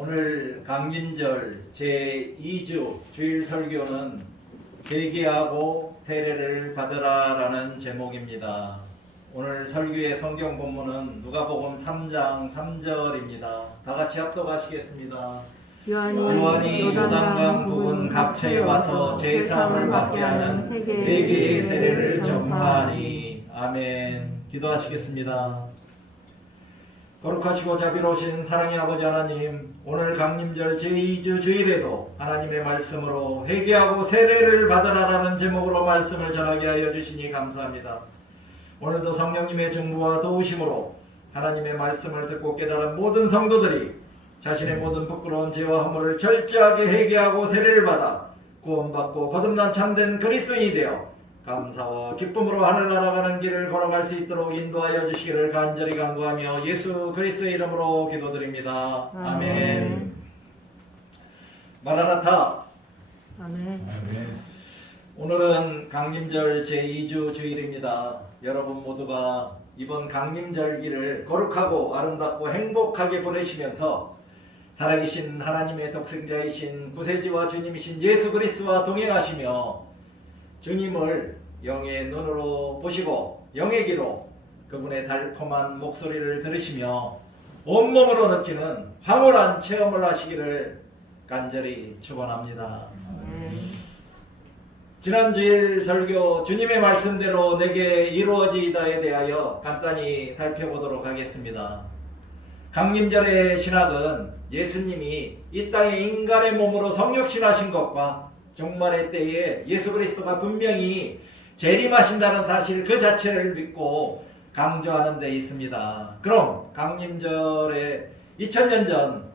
오늘 강림절 제2주 주일 설교는 회개하고 세례를 받으라라는 제목입니다. 오늘 설교의 성경 본문은 누가복음 3장 3절입니다. 다 같이 합독하시겠습니다. 요한이 요단강 부근 각처에 와서 제사함을 받게 하는 회개의 세례를 전파하니. 아멘. 기도하시겠습니다. 거룩하시고 자비로우신 사랑의 아버지 하나님, 오늘 강림절 제2주 주일에도 하나님의 말씀으로 회개하고 세례를 받으라라는 제목으로 말씀을 전하게 하여 주시니 감사합니다. 오늘도 성령님의 중보와 도우심으로 하나님의 말씀을 듣고 깨달은 모든 성도들이 자신의 모든 부끄러운 죄와 허물을 철저하게 회개하고 세례를 받아 구원받고 거듭난 참된 그리스도인이 되어 감사와 기쁨으로 하늘 날아가는 길을 걸어갈 수 있도록 인도하여 주시기를 간절히 간구하며 예수 그리스도의 이름으로 기도드립니다. 아멘. 마라나타. 아멘. 오늘은 강림절 제2주 주일입니다. 여러분 모두가 이번 강림절기를 거룩하고 아름답고 행복하게 보내시면서 살아계신 하나님의 독생자이신 구세주와 주님이신 예수 그리스도와 동행하시며 주님을 영의 눈으로 보시고 영의 귀로 그분의 달콤한 목소리를 들으시며 온몸으로 느끼는 황홀한 체험을 하시기를 간절히 축원합니다. 지난 주일 설교 주님의 말씀대로 내게 이루어지이다에 대하여 간단히 살펴보도록 하겠습니다. 강림절의 신학은 예수님이 이 땅에 인간의 몸으로 성육신하신 것과 종말의 때에 예수 그리스도가 분명히 재림하신다는 사실 그 자체를 믿고 강조하는 데 있습니다. 그럼 강림절에 2000년 전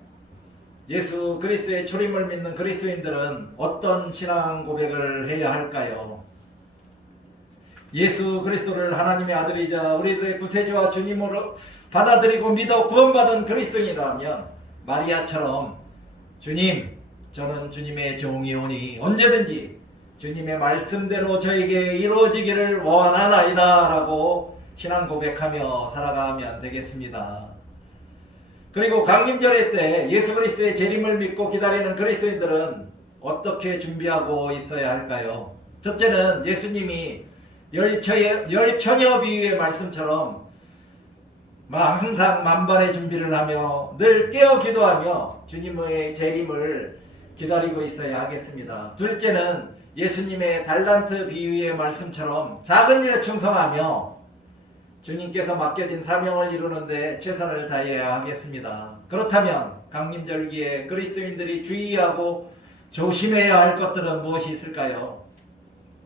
예수 그리스도의 초림을 믿는 그리스도인들은 어떤 신앙 고백을 해야 할까요? 예수 그리스도를 하나님의 아들이자 우리들의 구세주와 주님으로 받아들이고 믿어 구원받은 그리스도인이라면 마리아처럼 주님, 저는 주님의 종이오니 언제든지 주님의 말씀대로 저에게 이루어지기를 원하나이다 라고 신앙 고백하며 살아가면 되겠습니다. 그리고 강림절의 때 예수 그리스도의 재림을 믿고 기다리는 그리스도인들은 어떻게 준비하고 있어야 할까요? 첫째는 예수님이 열처녀 비유의 말씀처럼 항상 만반의 준비를 하며 늘 깨어 기도하며 주님의 재림을 기다리고 있어야 하겠습니다. 둘째는 예수님의 달란트 비유의 말씀처럼 작은 일에 충성하며 주님께서 맡겨진 사명을 이루는데 최선을 다해야 하겠습니다. 그렇다면 강림절기에 그리스도인들이 주의하고 조심해야 할 것들은 무엇이 있을까요?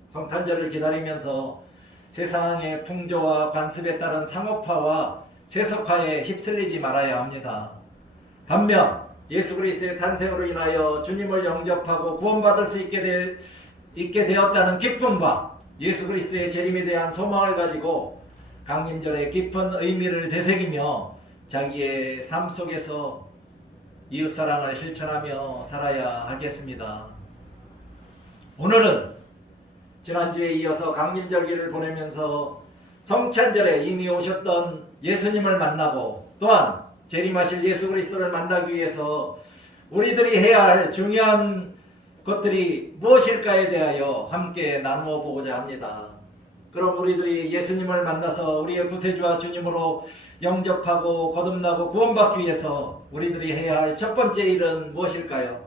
성탄절을 기다리면서 세상의 풍조와 관습에 따른 상업화와 세속화에 휩쓸리지 말아야 합니다. 반면 예수 그리스도의 탄생으로 인하여 주님을 영접하고 구원받을 수 있게 되었다는 기쁨과 예수 그리스도의 재림에 대한 소망을 가지고 강림절의 깊은 의미를 되새기며 자기의 삶 속에서 이웃사랑을 실천하며 살아야 하겠습니다. 오늘은 지난주에 이어서 강림절기를 보내면서 성찬절에 이미 오셨던 예수님을 만나고 또한 재림하실 예수 그리스도를 만나기 위해서 우리들이 해야 할 중요한 것들이 무엇일까에 대하여 함께 나누어 보고자 합니다. 그럼 우리들이 예수님을 만나서 우리의 구세주와 주님으로 영접하고 거듭나고 구원받기 위해서 우리들이 해야 할 첫 번째 일은 무엇일까요?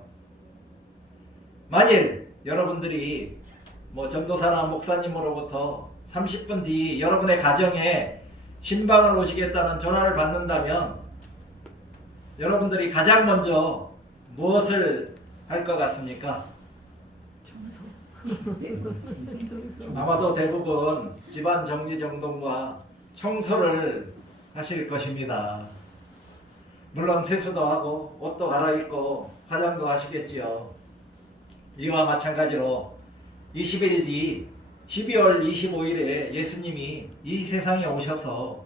만일 여러분들이 전도사나 목사님으로부터 30분 뒤 여러분의 가정에 신방을 오시겠다는 전화를 받는다면 여러분들이 가장 먼저 무엇을 할 것 같습니까? 아마도 대부분 집안 정리정돈과 청소를 하실 것입니다. 물론 세수도 하고 옷도 갈아입고 화장도 하시겠지요. 이와 마찬가지로 20일 뒤 12월 25일에 예수님이 이 세상에 오셔서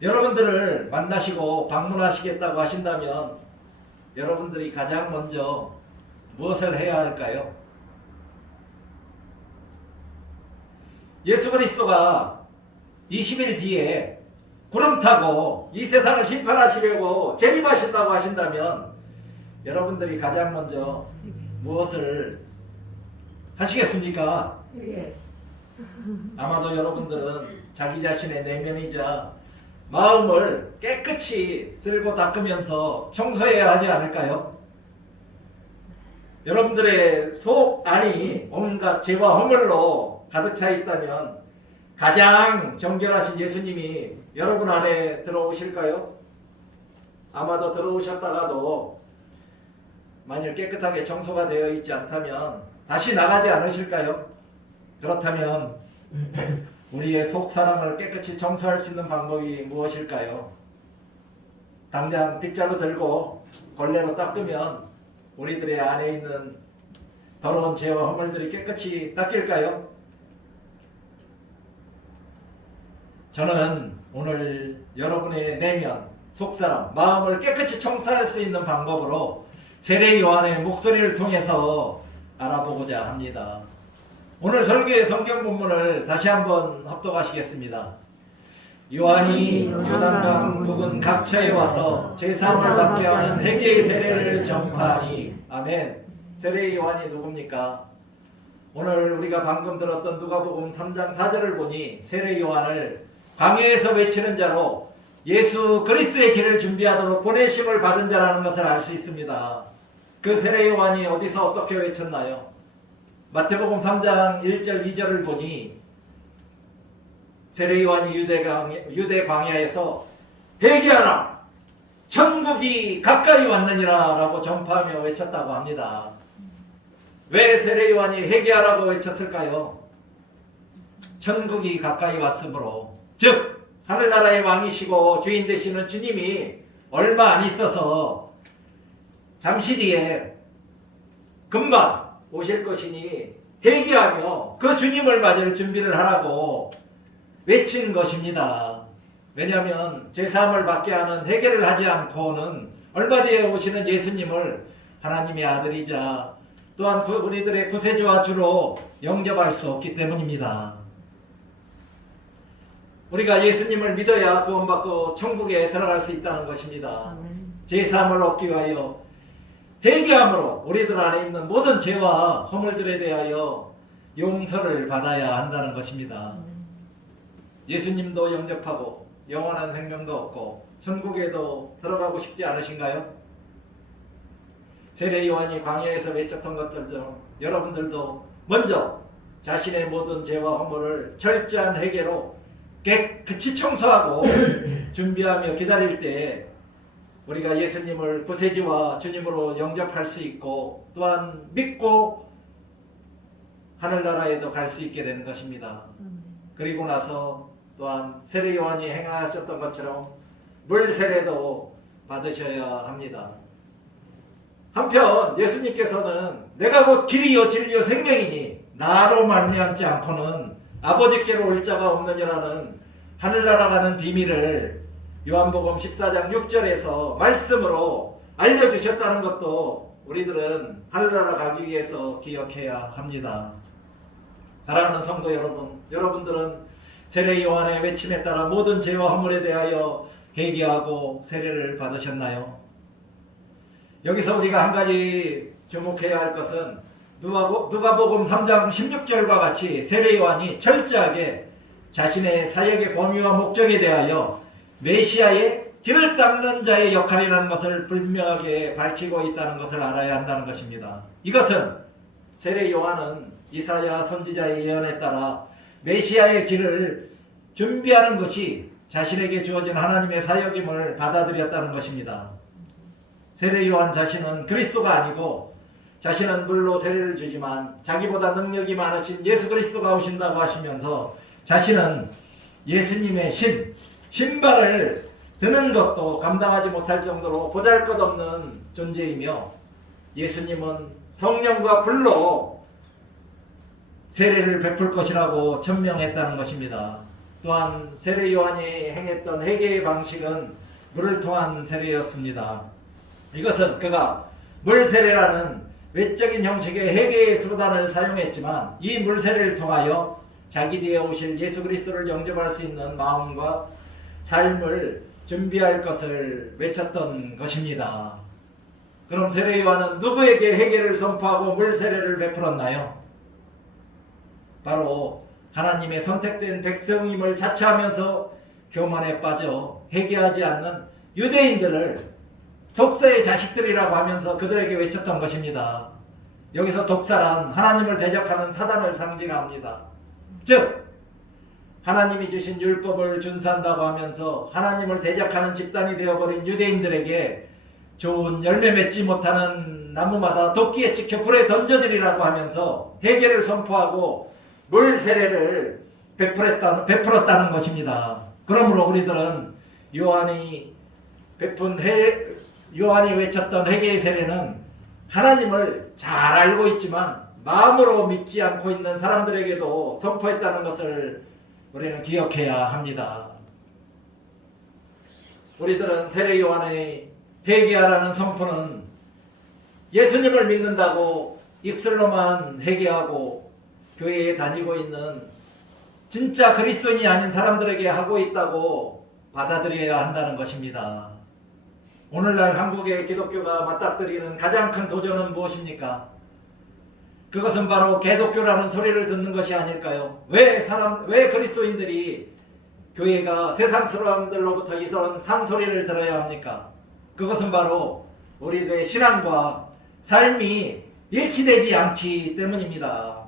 여러분들을 만나시고 방문하시겠다고 하신다면 여러분들이 가장 먼저 무엇을 해야 할까요? 예수 그리스도가 20일 뒤에 구름 타고 이 세상을 심판하시려고 재림하신다고 하신다면 여러분들이 가장 먼저 무엇을 하시겠습니까? 예. 아마도 여러분들은 자기 자신의 내면이자 마음을 깨끗이 쓸고 닦으면서 청소해야 하지 않을까요? 여러분들의 속 안이 온갖 죄와 허물로 가득 차 있다면 가장 정결하신 예수님이 여러분 안에 들어오실까요? 아마도 들어오셨다가도 만일 깨끗하게 청소가 되어 있지 않다면 다시 나가지 않으실까요? 그렇다면 우리의 속 사람을 깨끗이 청소할 수 있는 방법이 무엇일까요? 당장 빗자루 들고 걸레로 닦으면 우리들의 안에 있는 더러운 죄와 허물들이 깨끗이 닦일까요? 저는 오늘 여러분의 내면, 속사람, 마음을 깨끗이 청소할 수 있는 방법으로 세례 요한의 목소리를 통해서 알아보고자 합니다. 오늘 설교의 성경 본문을 다시 한번 합독하시겠습니다. 요한이 요단강 부근 각처에 와서 제사함을 받게 하는 회개의 세례를 전파하니. 아멘. 세례 요한이 누굽니까? 오늘 우리가 방금 들었던 누가복음 3장 4절을 보니 세례 요한을 광야에서 외치는 자로 예수 그리스도의 길을 준비하도록 보내심을 받은 자라는 것을 알 수 있습니다. 그 세례 요한이 어디서 어떻게 외쳤나요? 마태복음 3장 1절 2절을 보니 세례 요한이 유대 광야에서 회개하라! 천국이 가까이 왔느니라 라고 전파하며 외쳤다고 합니다. 왜 세례 요한이 회개하라고 외쳤을까요? 천국이 가까이 왔으므로, 즉 하늘나라의 왕이시고 주인 되시는 주님이 얼마 안 있어서 잠시 뒤에 금방 오실 것이니 회개하며 그 주님을 맞을 준비를 하라고 외친 것입니다. 왜냐하면 죄사함을 받게 하는 회개를 하지 않고는 얼마 뒤에 오시는 예수님을 하나님의 아들이자 또한 우리들의 구세주와 주로 영접할 수 없기 때문입니다. 우리가 예수님을 믿어야 구원받고 천국에 들어갈 수 있다는 것입니다. 죄사함을 얻기 위하여 회개함으로 우리들 안에 있는 모든 죄와 허물들에 대하여 용서를 받아야 한다는 것입니다. 예수님도 영접하고 영원한 생명도 얻고 천국에도 들어가고 싶지 않으신가요? 세례 요한이 광야에서 외쳤던 것처럼 여러분들도 먼저 자신의 모든 죄와 허물을 철저한 회개로 깨끗이 청소하고 준비하며 기다릴 때 우리가 예수님을 구세주와 주님으로 영접할 수 있고 또한 믿고 하늘나라에도 갈 수 있게 되는 것입니다. 그리고 나서 또한 세례 요한이 행하셨던 것처럼 물 세례도 받으셔야 합니다. 한편 예수님께서는 내가 곧 길이요 진리요 생명이니 나로 말미암지 않고는 아버지께로 올 자가 없느니라는 하늘나라 가는 비밀을 요한복음 14장 6절에서 말씀으로 알려주셨다는 것도 우리들은 하늘나라 가기 위해서 기억해야 합니다. 사랑하는 성도 여러분, 여러분들은 세례 요한의 외침에 따라 모든 죄와 허물에 대하여 회개하고 세례를 받으셨나요? 여기서 우리가 한 가지 주목해야 할 것은 누가복음 3장 16절과 같이 세례 요한이 철저하게 자신의 사역의 범위와 목적에 대하여 메시아의 길을 닦는 자의 역할이라는 것을 분명하게 밝히고 있다는 것을 알아야 한다는 것입니다. 이것은 세례 요한은 이사야 선지자의 예언에 따라 메시아의 길을 준비하는 것이 자신에게 주어진 하나님의 사역임을 받아들였다는 것입니다. 세례 요한 자신은 그리스도가 아니고 자신은 물로 세례를 주지만 자기보다 능력이 많으신 예수 그리스도가 오신다고 하시면서 자신은 예수님의 신발을 드는 것도 감당하지 못할 정도로 보잘것없는 존재이며 예수님은 성령과 불로 세례를 베풀 것이라고 천명했다는 것입니다. 또한 세례 요한이 행했던 회개의 방식은 물을 통한 세례였습니다. 이것은 그가 물세례라는 외적인 형식의 회개의 수단을 사용했지만 이 물세례를 통하여 자기 뒤에 오실 예수 그리스도를 영접할 수 있는 마음과 삶을 준비할 것을 외쳤던 것입니다. 그럼 세례 요한은 누구에게 회개를 선포하고 물 세례를 베풀었나요? 바로 하나님의 선택된 백성임을 자처하면서 교만에 빠져 회개하지 않는 유대인들을 독사의 자식들이라고 하면서 그들에게 외쳤던 것입니다. 여기서 독사란 하나님을 대적하는 사단을 상징합니다. 즉 하나님이 주신 율법을 준수한다고 하면서 하나님을 대적하는 집단이 되어버린 유대인들에게 좋은 열매 맺지 못하는 나무마다 도끼에 찍혀 불에 던져드리라고 하면서 회개를 선포하고 물 세례를 베풀었다는 것입니다. 그러므로 우리들은 요한이 외쳤던 회개의 세례는 하나님을 잘 알고 있지만 마음으로 믿지 않고 있는 사람들에게도 선포했다는 것을 우리는 기억해야 합니다. 우리들은 세례 요한의 회개하라는 선포는 예수님을 믿는다고 입술로만 회개하고 교회에 다니고 있는 진짜 그리스도인이 아닌 사람들에게 하고 있다고 받아들여야 한다는 것입니다. 오늘날 한국의 기독교가 맞닥뜨리는 가장 큰 도전은 무엇입니까? 그것은 바로 개독교라는 소리를 듣는 것이 아닐까요? 왜 그리스도인들이 교회가 세상 사람들로부터 이런 상소리를 들어야 합니까? 그것은 바로 우리의 신앙과 삶이 일치되지 않기 때문입니다.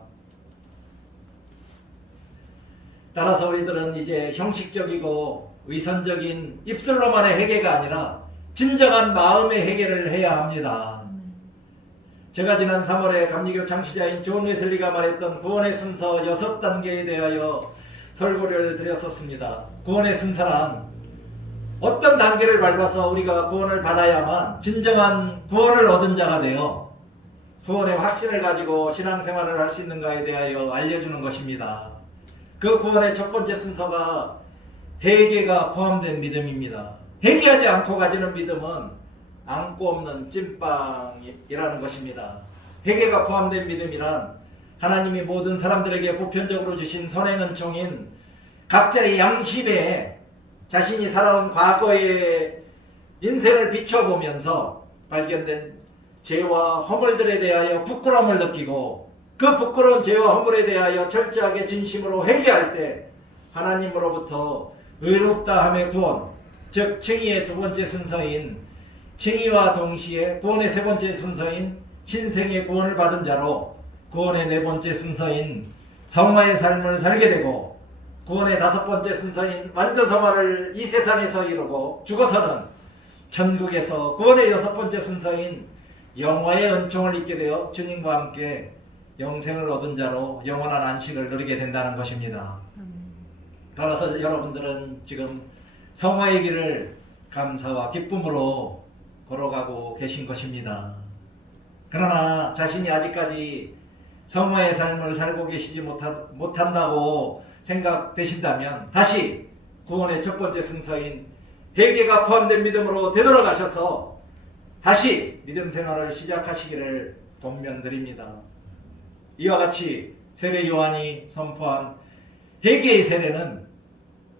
따라서 우리들은 이제 형식적이고 위선적인 입술로만의 회개가 아니라 진정한 마음의 회개를 해야 합니다. 제가 지난 3월에 감리교 창시자인 존 웨슬리가 말했던 구원의 순서 6단계에 대하여 설교를 드렸었습니다. 구원의 순서란 어떤 단계를 밟아서 우리가 구원을 받아야만 진정한 구원을 얻은 자가 되어 구원의 확신을 가지고 신앙생활을 할 수 있는가에 대하여 알려주는 것입니다. 그 구원의 첫 번째 순서가 회개가 포함된 믿음입니다. 회개하지 않고 가지는 믿음은 안고 없는 찐빵이라는 것입니다. 회개가 포함된 믿음이란 하나님이 모든 사람들에게 보편적으로 주신 선행 은총인 각자의 양심에 자신이 살아온 과거의 인생을 비춰보면서 발견된 죄와 허물들에 대하여 부끄러움을 느끼고 그 부끄러운 죄와 허물에 대하여 철저하게 진심으로 회개할 때 하나님으로부터 의롭다 함의 구원, 즉 칭의의 두 번째 순서인 칭의와 동시에 구원의 세 번째 순서인 신생의 구원을 받은 자로 구원의 네 번째 순서인 성화의 삶을 살게 되고 구원의 다섯 번째 순서인 완전 성화를 이 세상에서 이루고 죽어서는 천국에서 구원의 여섯 번째 순서인 영화의 은총을 입게 되어 주님과 함께 영생을 얻은 자로 영원한 안식을 누리게 된다는 것입니다. 따라서 여러분들은 지금 성화의 길을 감사와 기쁨으로 걸어가고 계신 것입니다. 그러나 자신이 아직까지 성화의 삶을 살고 계시지 못한다고 생각되신다면 다시 구원의 첫 번째 순서인 회개가 포함된 믿음으로 되돌아가셔서 다시 믿음 생활을 시작하시기를 권면드립니다. 이와 같이 세례 요한이 선포한 회개의 세례는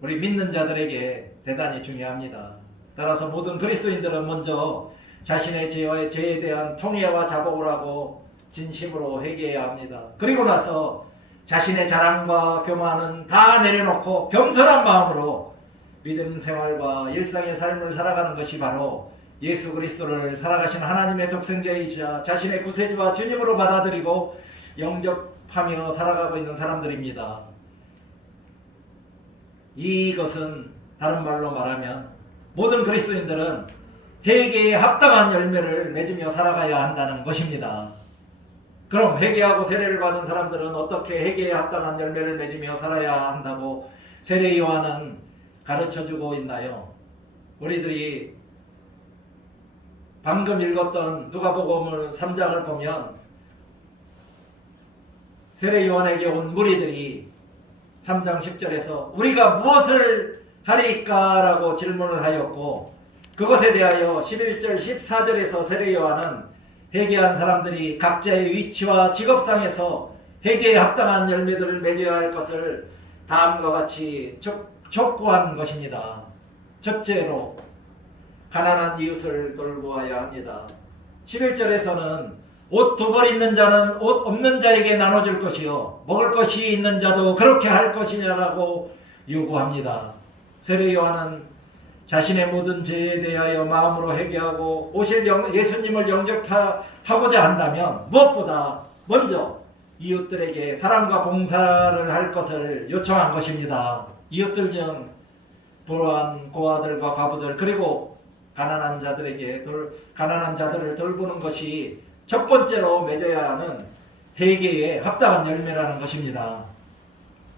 우리 믿는 자들에게 대단히 중요합니다. 따라서 모든 그리스도인들은 먼저 자신의 죄에 대한 통회와 자복을 하고 진심으로 회개해야 합니다. 그리고 나서 자신의 자랑과 교만은 다 내려놓고 겸손한 마음으로 믿음 생활과 일상의 삶을 살아가는 것이 바로 예수 그리스도를 살아가신 하나님의 독생자이자 자신의 구세주와 주님으로 받아들이고 영접하며 살아가고 있는 사람들입니다. 이것은 다른 말로 말하면 모든 그리스도인들은 회개에 합당한 열매를 맺으며 살아가야 한다는 것입니다. 그럼 회개하고 세례를 받은 사람들은 어떻게 회개에 합당한 열매를 맺으며 살아야 한다고 세례 요한은 가르쳐주고 있나요? 우리들이 방금 읽었던 누가복음 3장을 보면 세례 요한에게 온 무리들이 3장 10절에서 우리가 무엇을 하리까? 라고 질문을 하였고 그것에 대하여 11절 14절에서 세례 요한은 회개한 사람들이 각자의 위치와 직업상에서 회개에 합당한 열매들을 맺어야 할 것을 다음과 같이 촉구한 것입니다. 첫째로 가난한 이웃을 돌보아야 합니다. 11절에서는 옷 두 벌 있는 자는 옷 없는 자에게 나눠줄 것이요 먹을 것이 있는 자도 그렇게 할 것이냐라고 요구합니다. 세례 요한은 자신의 모든 죄에 대하여 마음으로 회개하고 오실 예수님을 영접하고자 한다면 무엇보다 먼저 이웃들에게 사랑과 봉사를 할 것을 요청한 것입니다. 이웃들 중 불우한 고아들과 과부들 그리고 가난한 자들을 돌보는 것이 첫 번째로 맺어야 하는 회개의 합당한 열매라는 것입니다.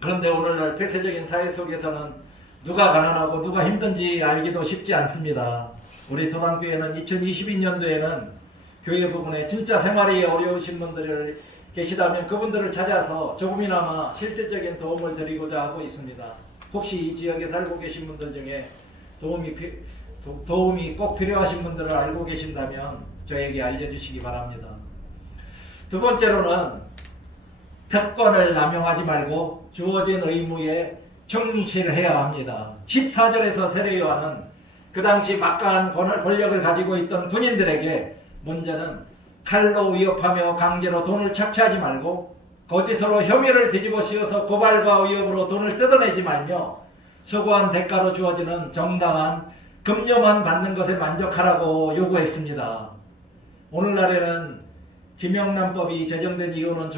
그런데 오늘날 폐쇄적인 사회 속에서는 누가 가난하고 누가 힘든지 알기도 쉽지 않습니다. 우리 도당교회는 2022년도에는 교회 부분에 진짜 생활이 어려우신 분들 계시다면 그분들을 찾아서 조금이나마 실질적인 도움을 드리고자 하고 있습니다. 혹시 이 지역에 살고 계신 분들 중에 도움이 꼭 필요하신 분들을 알고 계신다면 저에게 알려주시기 바랍니다. 두 번째로는 특권을 남용하지 말고 주어진 의무에 충실해야 합니다. 14절에서 세례 요한은 그 당시 막강한 권력을 가지고 있던 군인들에게 문제는 칼로 위협하며 강제로 돈을 착취하지 말고 거짓으로 혐의를 뒤집어 씌워서 고발과 위협으로 돈을 뜯어내지 말며 수고한 대가로 주어지는 정당한 급료만 받는 것에 만족하라고 요구했습니다. 오늘날에는 김영란법이 제정된 이후는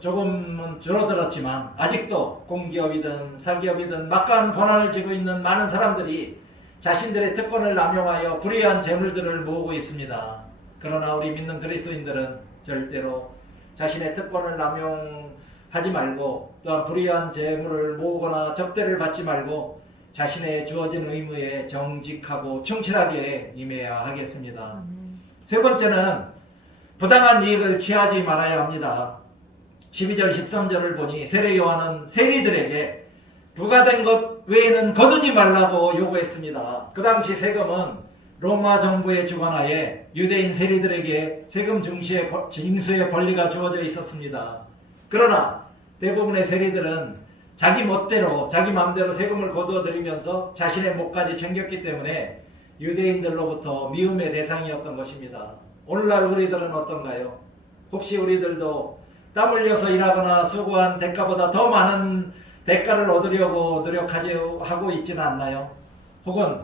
조금은 줄어들었지만 아직도 공기업이든 사기업이든 막강한 권한을 쥐고 있는 많은 사람들이 자신들의 특권을 남용하여 불의한 재물들을 모으고 있습니다. 그러나 우리 믿는 그리스도인들은 절대로 자신의 특권을 남용하지 말고 또한 불의한 재물을 모으거나 접대를 받지 말고 자신의 주어진 의무에 정직하고 충실하게 임해야 하겠습니다. 세 번째는 부당한 이익을 취하지 말아야 합니다. 12절 13절을 보니 세례 요한은 세리들에게 부과된 것 외에는 거두지 말라고 요구했습니다. 그 당시 세금은 로마 정부의 주관하에 유대인 세리들에게 세금 징수의 권리가 주어져 있었습니다. 그러나 대부분의 세리들은 자기 멋대로 자기 마음대로 세금을 거두어 들이면서 자신의 몫까지 챙겼기 때문에 유대인들로부터 미움의 대상이었던 것입니다. 오늘날 우리들은 어떤가요? 혹시 우리들도 땀 흘려서 일하거나 수고한 대가보다 더 많은 대가를 얻으려고 노력하고 있지는 않나요? 혹은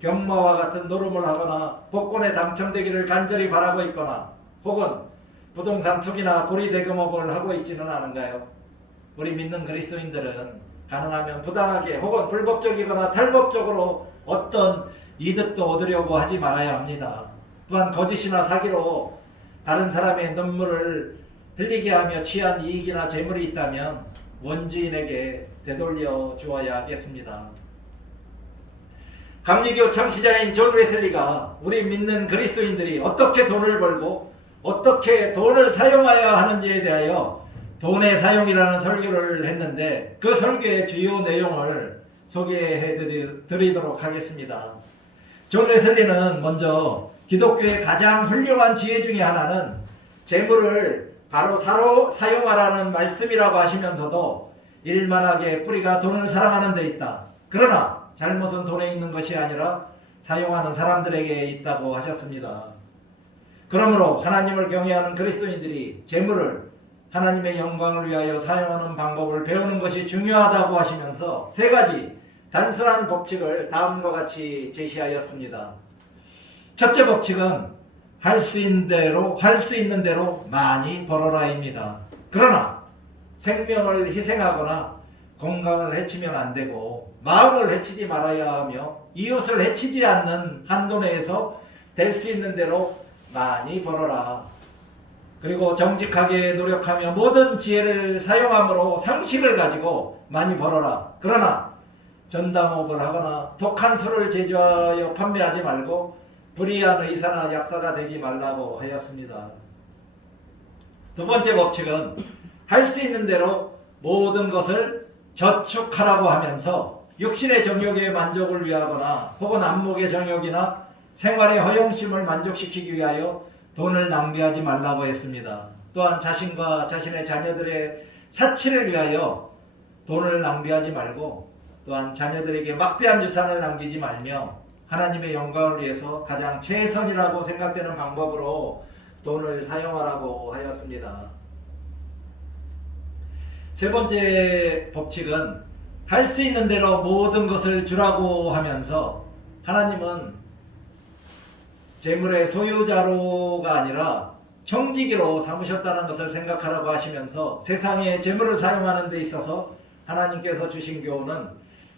경마와 같은 노름을 하거나 복권에 당첨되기를 간절히 바라고 있거나 혹은 부동산 투기나 고리대금업을 하고 있지는 않은가요? 우리 믿는 그리스도인들은 가능하면 부당하게 혹은 불법적이거나 탈법적으로 어떤 이득도 얻으려고 하지 말아야 합니다. 또한 거짓이나 사기로 다른 사람의 눈물을 흘리게 하며 취한 이익이나 재물이 있다면 원주인에게 되돌려 주어야 하겠습니다. 감리교 창시자인 존 웨슬리가 우리 믿는 그리스도인들이 어떻게 돈을 벌고 어떻게 돈을 사용해야 하는지에 대하여 돈의 사용이라는 설교를 했는데 그 설교의 주요 내용을 소개해 드리도록 하겠습니다. 존 웨슬리는 먼저 기독교의 가장 훌륭한 지혜 중에 하나는 재물을 바로 사용하라는 말씀이라고 하시면서도 일만하게 뿌리가 돈을 사랑하는 데 있다. 그러나 잘못은 돈에 있는 것이 아니라 사용하는 사람들에게 있다고 하셨습니다. 그러므로 하나님을 경외하는 그리스도인들이 재물을 하나님의 영광을 위하여 사용하는 방법을 배우는 것이 중요하다고 하시면서 세 가지 단순한 법칙을 다음과 같이 제시하였습니다. 첫째 법칙은 할 수 있는 대로 많이 벌어라입니다. 그러나 생명을 희생하거나 건강을 해치면 안 되고 마음을 해치지 말아야 하며 이웃을 해치지 않는 한도 내에서 될 수 있는 대로 많이 벌어라. 그리고 정직하게 노력하며 모든 지혜를 사용함으로 상식을 가지고 많이 벌어라. 그러나 전당업을 하거나 독한 술을 제조하여 판매하지 말고 불의한 의사나 약사가 되지 말라고 하였습니다. 두 번째 법칙은 할 수 있는 대로 모든 것을 저축하라고 하면서 육신의 정욕의 만족을 위하거나 혹은 안목의 정욕이나 생활의 허영심을 만족시키기 위하여 돈을 낭비하지 말라고 했습니다. 또한 자신과 자신의 자녀들의 사치를 위하여 돈을 낭비하지 말고 또한 자녀들에게 막대한 유산을 남기지 말며 하나님의 영광을 위해서 가장 최선이라고 생각되는 방법으로 돈을 사용하라고 하였습니다. 세 번째 법칙은 할 수 있는 대로 모든 것을 주라고 하면서 하나님은 재물의 소유자로가 아니라 청지기로 삼으셨다는 것을 생각하라고 하시면서 세상에 재물을 사용하는 데 있어서 하나님께서 주신 교훈은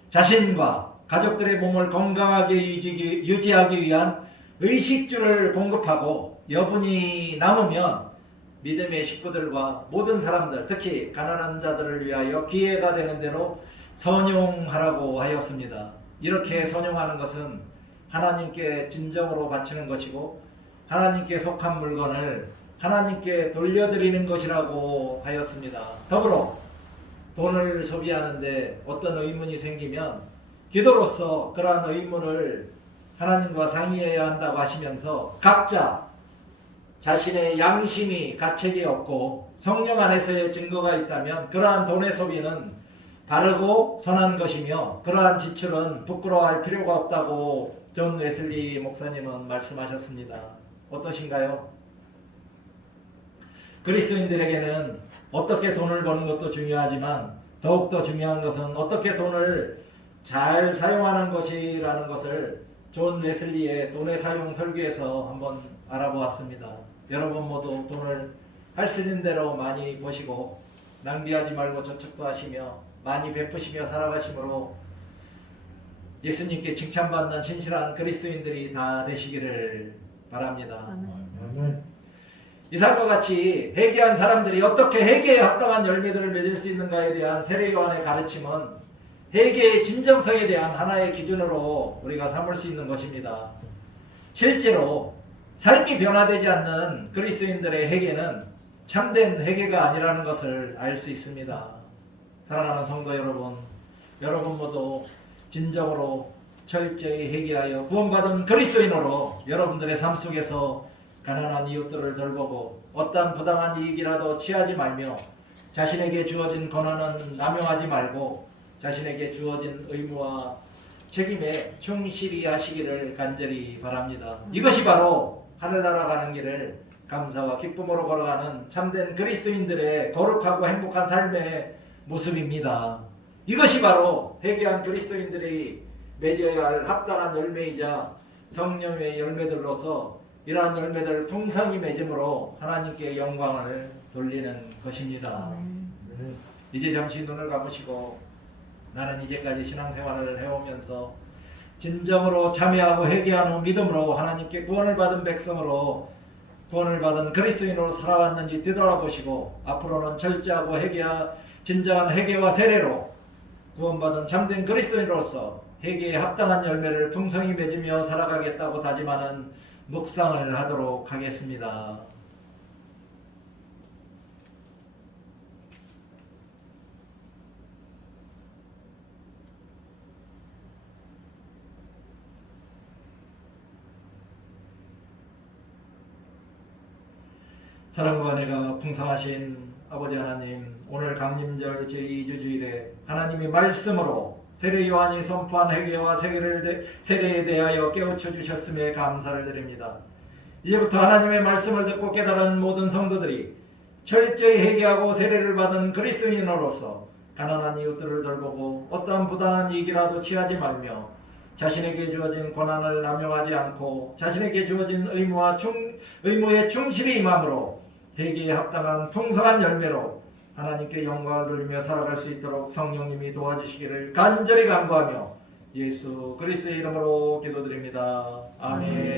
자신과 가족들의 몸을 건강하게 유지하기 위한 의식주를 공급하고 여분이 남으면 믿음의 식구들과 모든 사람들, 특히 가난한 자들을 위하여 기회가 되는 대로 선용하라고 하였습니다. 이렇게 선용하는 것은 하나님께 진정으로 바치는 것이고 하나님께 속한 물건을 하나님께 돌려드리는 것이라고 하였습니다. 더불어 돈을 소비하는데 어떤 의문이 생기면 기도로서 그러한 의문을 하나님과 상의해야 한다고 하시면서 각자 자신의 양심이 가책이 없고 성령 안에서의 증거가 있다면 그러한 돈의 소비는 바르고 선한 것이며 그러한 지출은 부끄러워할 필요가 없다고 존 웨슬리 목사님은 말씀하셨습니다. 어떠신가요? 그리스도인들에게는 어떻게 돈을 버는 것도 중요하지만 더욱더 중요한 것은 어떻게 돈을 잘 사용하는 것이라는 것을 존 웨슬리의 돈의 사용 설교에서 한번 알아보았습니다. 여러분 모두 돈을 할 수 있는 대로 많이 버시고 낭비하지 말고 저축도 하시며 많이 베푸시며 살아가심으로 예수님께 칭찬받는 신실한 그리스도인들이 다 되시기를 바랍니다. 아멘. 이삭과 같이 회개한 사람들이 어떻게 회개에 합당한 열매들을 맺을 수 있는가에 대한 세례요한의 가르침은 회개의 진정성에 대한 하나의 기준으로 우리가 삼을 수 있는 것입니다. 실제로 삶이 변화되지 않는 그리스도인들의 회개는 참된 회개가 아니라는 것을 알 수 있습니다. 사랑하는 성도 여러분, 여러분 모두 진정으로 철저히 회개하여 구원받은 그리스도인으로 여러분들의 삶 속에서 가난한 이웃들을 돌보고 어떠한 부당한 이익이라도 취하지 말며 자신에게 주어진 권한은 남용하지 말고 자신에게 주어진 의무와 책임에 충실히 하시기를 간절히 바랍니다. 이것이 바로 하늘나라 가는 길을 감사와 기쁨으로 걸어가는 참된 그리스도인들의 거룩하고 행복한 삶의 모습입니다. 이것이 바로 회개한 그리스도인들이 맺어야 할 합당한 열매이자 성령의 열매들로서 이러한 열매들을 풍성히 맺음으로 하나님께 영광을 돌리는 것입니다. 이제 잠시 눈을 감으시고 나는 이제까지 신앙생활을 해오면서 진정으로 참여하고 회개한 후 믿음으로 하나님께 구원을 받은 백성으로 구원을 받은 그리스도인으로 살아왔는지 되돌아보시고 앞으로는 철저하고 진정한 회개와 세례로 구원받은 참된 그리스도인으로서 회개에 합당한 열매를 풍성히 맺으며 살아가겠다고 다짐하는 묵상을 하도록 하겠습니다. 사랑과 은혜가 풍성하신 아버지 하나님, 오늘 강림절 제2주 주일에 하나님의 말씀으로 세례 요한이 선포한 회개와 세례에 대하여 깨우쳐 주셨음에 감사를 드립니다. 이제부터 하나님의 말씀을 듣고 깨달은 모든 성도들이 철저히 회개하고 세례를 받은 그리스도인으로서 가난한 이웃들을 돌보고 어떠한 부당한 이익이라도 취하지 말며 자신에게 주어진 권한을 남용하지 않고 자신에게 주어진 의무에 충실히 임함으로 회개에 합당한 풍성한 열매로 하나님께 영광을 돌리며 살아갈 수 있도록 성령님이 도와주시기를 간절히 간구하며 예수 그리스도의 이름으로 기도드립니다. 아멘.